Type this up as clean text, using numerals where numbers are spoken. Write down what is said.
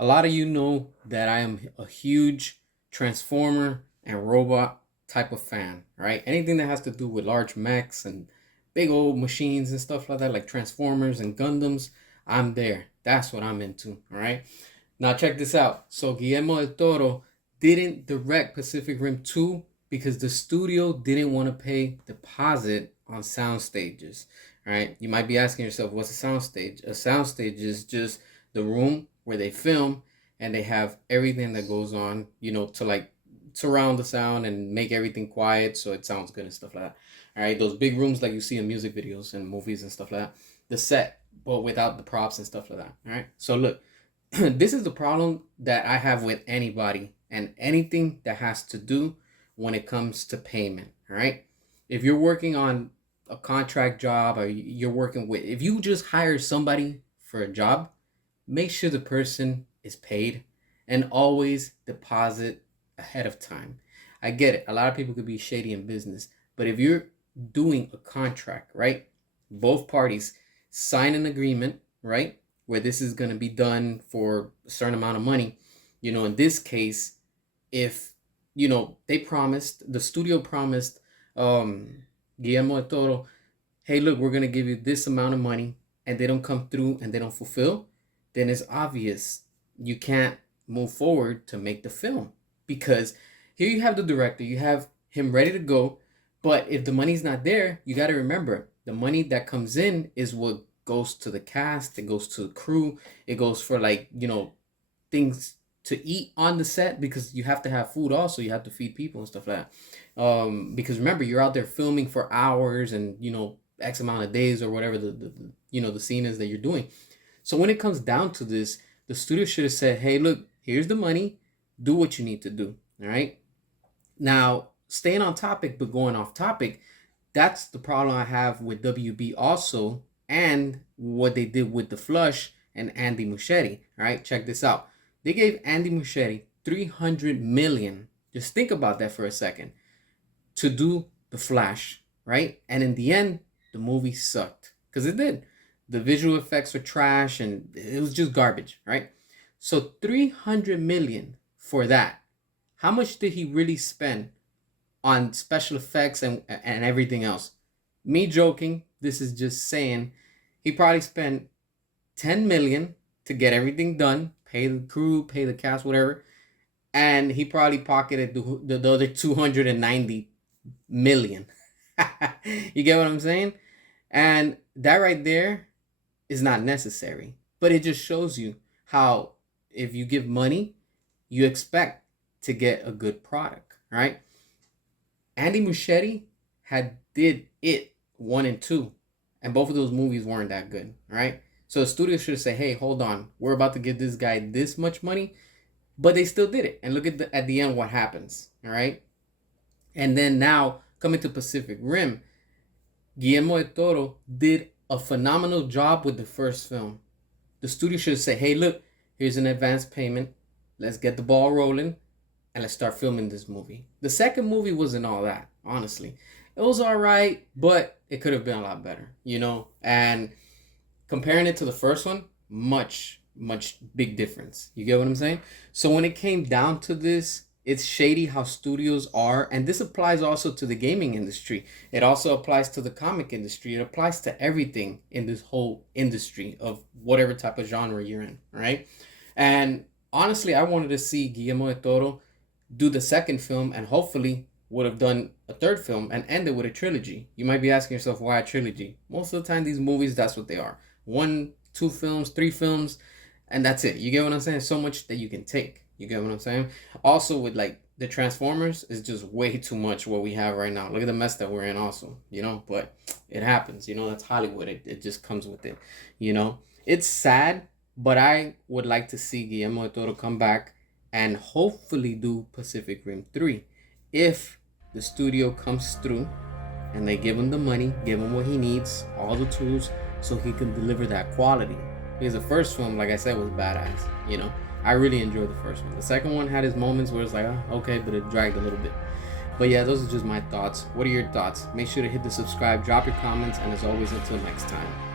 A lot of you know that I am a huge Transformer and robot type of fan, right? Anything that has to do with large mechs and big old machines and stuff like that, like Transformers and Gundams, I'm there. That's what I'm into, all right? Now check this out. So Guillermo del Toro didn't direct Pacific Rim 2 because the studio didn't want to pay deposit on sound stages. Right? You might be asking yourself, what's a sound stage? A sound stage is just the room where they film and they have everything that goes on, to like surround the sound and make everything quiet so it sounds good and stuff like that. All right, those big rooms like you see in music videos and movies and stuff like that. The set, but without the props and stuff like that. All right. So look, this is the problem that I have with anybody and anything that has to do when it comes to payment. All right. If you're working on a contract job or you're working with, if you just hire somebody for a job, make sure the person is paid and always deposit ahead of time. I get it. A lot of people could be shady in business, but if you're doing a contract, right? Both parties sign an agreement, right? Where this is going to be done for a certain amount of money. In this case, if, the studio promised Guillermo del Toro, hey, look, we're going to give you this amount of money, and they don't come through and they don't fulfill, then it's obvious you can't move forward to make the film. Because here you have the director, you have him ready to go, but if the money's not there, you got to remember, the money that comes in is what goes to the cast, it goes to the crew, it goes for things to eat on the set, because you have to have food also, you have to feed people and stuff like that. Because remember, you're out there filming for hours and X amount of days or whatever the scene is that you're doing. So when it comes down to this, the studio should have said, hey, look, here's the money, do what you need to do. All right. Now, staying on topic but going off topic, that's the problem I have with WB also, and what they did with The Flush and Andy Muschietti. All right, check this out. They gave Andy Muschietti $300 million. Just think about that for a second. To do The Flash, right? And in the end, the movie sucked. Because it did. The visual effects were trash and it was just garbage, right? So $300 million for that. How much did he really spend on special effects and everything else? Me joking, this is just saying, he probably spent $10 million to get everything done, pay the crew, pay the cast, whatever, and he probably pocketed the other $290 million. You get what I'm saying? And that right there is not necessary, but it just shows you how if you give money, you expect to get a good product, right? Andy Muschietti did It 1 and 2, and both of those movies weren't that good, right? So the studio should say, hey, hold on, we're about to give this guy this much money, but they still did it. And look at the end what happens, all right? And then now, coming to Pacific Rim, Guillermo del Toro did a phenomenal job with the first film. The studio should say, hey, look, here's an advance payment. Let's get the ball rolling, and let's start filming this movie. The second movie wasn't all that, honestly. It was all right, but it could have been a lot better, And comparing it to the first one, much big difference. You get what I'm saying? So when it came down to this, it's shady how studios are, and this applies also to the gaming industry. It also applies to the comic industry. It applies to everything in this whole industry of whatever type of genre you're in, right? And honestly, I wanted to see Guillermo del Toro do the second film and hopefully would have done a third film and ended with a trilogy. You might be asking yourself, why a trilogy? Most of the time, these movies, that's what they are. 1, 2 films, 3 films, and that's it. You get what I'm saying? So much that you can take. You get what I'm saying? Also, with the Transformers, is just way too much what we have right now. Look at the mess that we're in also, but it happens, that's Hollywood. It just comes with it, It's sad, but I would like to see Guillermo del Toro come back and hopefully do Pacific Rim 3. If the studio comes through and they give him the money, give him what he needs, all the tools, so he can deliver that quality. Because the first film, like I said, was badass, I really enjoyed the first one. The second one had its moments where it's like, okay, but it dragged a little bit. But yeah, those are just my thoughts. What are your thoughts? Make sure to hit the subscribe, drop your comments, and as always, until next time.